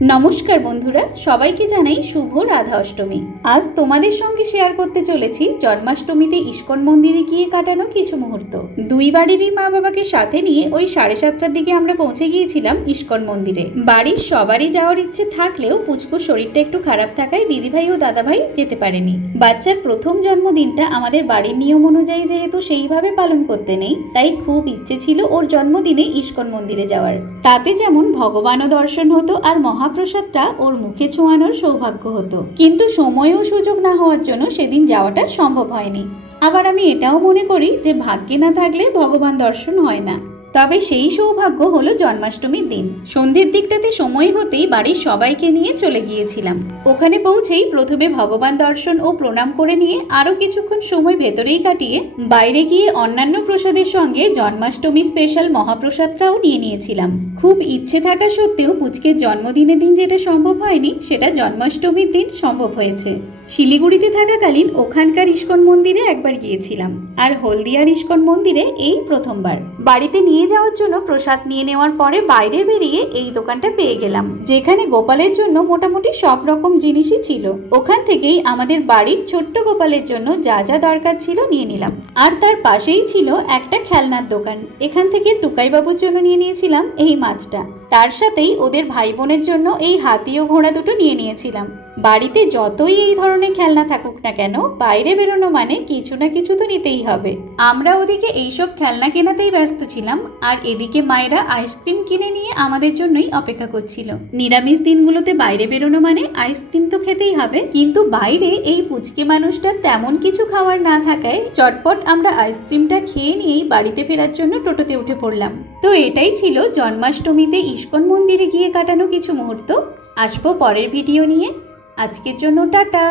নমস্কার বন্ধুরা, সবাইকে জানাই শুভ রাধা অষ্টমী। আজ তোমাদের সঙ্গে শেয়ার করতে চলেছি জন্মাষ্টমীতে ইস্কন মন্দিরে গিয়ে কাটানো কিছু মুহূর্ত। দুই বাড়িরই মা বাবাকে সাথে নিয়ে ওই 7:30টার দিকে আমরা পৌঁছে গিয়েছিলাম ইস্কন মন্দিরে। বাড়ির সবারই যাওয়ার ইচ্ছে থাকলেও পুচকুর শরীরটা একটু খারাপ থাকায় দিদিভাই ও দাদাভাই যেতে পারেনি। বাচ্চার প্রথম জন্মদিনটা আমাদের বাড়ির নিয়ম অনুযায়ী যেহেতু সেইভাবে পালন করতে নেই, তাই খুব ইচ্ছে ছিল ওর জন্মদিনে ইস্কন মন্দিরে যাওয়ার। তাতে যেমন ভগবানও দর্শন হতো আর মহাপ্রসাদটা ওর মুখে ছোঁয়ানোর সৌভাগ্য হতো। কিন্তু সময় ও সুযোগ না হওয়ার জন্য সেদিন যাওয়াটা সম্ভব হয়নি। আবার আমি এটাও মনে করি যে ভাগ্যে না থাকলে ভগবান দর্শন হয় না। তবে সেই সৌভাগ্য হলো জন্মাষ্টমীর দিন সন্ধ্যের দিকটাতে সময় হতেই বাড়ির সবাইকে নিয়ে চলে গিয়েছিলাম। ওখানে পৌঁছেই প্রথমে ভগবান দর্শন ও প্রণাম করে নিয়ে আরও কিছুক্ষণ সময় ভেতরেই কাটিয়ে বাইরে গিয়ে অন্যান্য প্রসাদের সঙ্গে জন্মাষ্টমী স্পেশাল মহাপ্রসাদটাও নিয়ে নিয়েছিলাম। খুব ইচ্ছে থাকা সত্ত্বেও পুচকের জন্মদিনের দিন যেটা সম্ভব হয়নি, সেটা জন্মাষ্টমীর দিন সম্ভব হয়েছে। শিলিগুড়িতে থাকাকালীন ওখানকার ইস্কন মন্দিরে একবার গিয়েছিলাম, আর হলদিয়ার ইস্কন মন্দিরে এই প্রথমবার। বাড়িতে নিয়ে যাওয়ার জন্য প্রসাদ নিয়ে নেওয়ার পরে বাইরে বেরিয়ে এই দোকানটা পেয়ে গেলাম, যেখানে গোপালের জন্য মোটামুটি সব রকম জিনিসই ছিল। ওখান থেকেই আমাদের বাড়ির ছোট্ট গোপালের জন্য যা যা দরকার ছিল নিয়ে নিলাম। আর তার পাশেই ছিল একটা খেলনার দোকান। এখান থেকে টুকাইবাবুর জন্য নিয়ে নিয়েছিলাম এই মাছটা। তার সাথেই ওদের ভাই বোনের জন্য এই হাতি ও ঘোড়া দুটো নিয়ে নিয়েছিলাম। বাড়িতে যতই এই ধরনের খেলনা থাকুক না কেন, বাইরে বেরোনো মানে কিছু না কিছু তো নিতেই হবে। আমরা ওদিকে এইসব খেলনা কেনাতেই ব্যস্ত ছিলাম, আর এদিকে মায়েরা আইসক্রিম কিনে নিয়ে আমাদের জন্যই অপেক্ষা করছিল। নিরামিষ দিনগুলোতে বাইরে বেরোনো মানে আইসক্রিম তো খেতেই হবে, কিন্তু বাইরে এই পুচকে মানুষটার তেমন কিছু খাওয়ার না থাকায় চটপট আমরা আইসক্রিমটা খেয়ে নিয়েই বাড়িতে ফেরার জন্য টোটোতে উঠে পড়লাম। তো এটাই ছিল জন্মাষ্টমীতে ইস্কন মন্দিরে গিয়ে কাটানো কিছু মুহূর্ত। আসবো পরের ভিডিও নিয়ে। আজকের জন্য টাটা।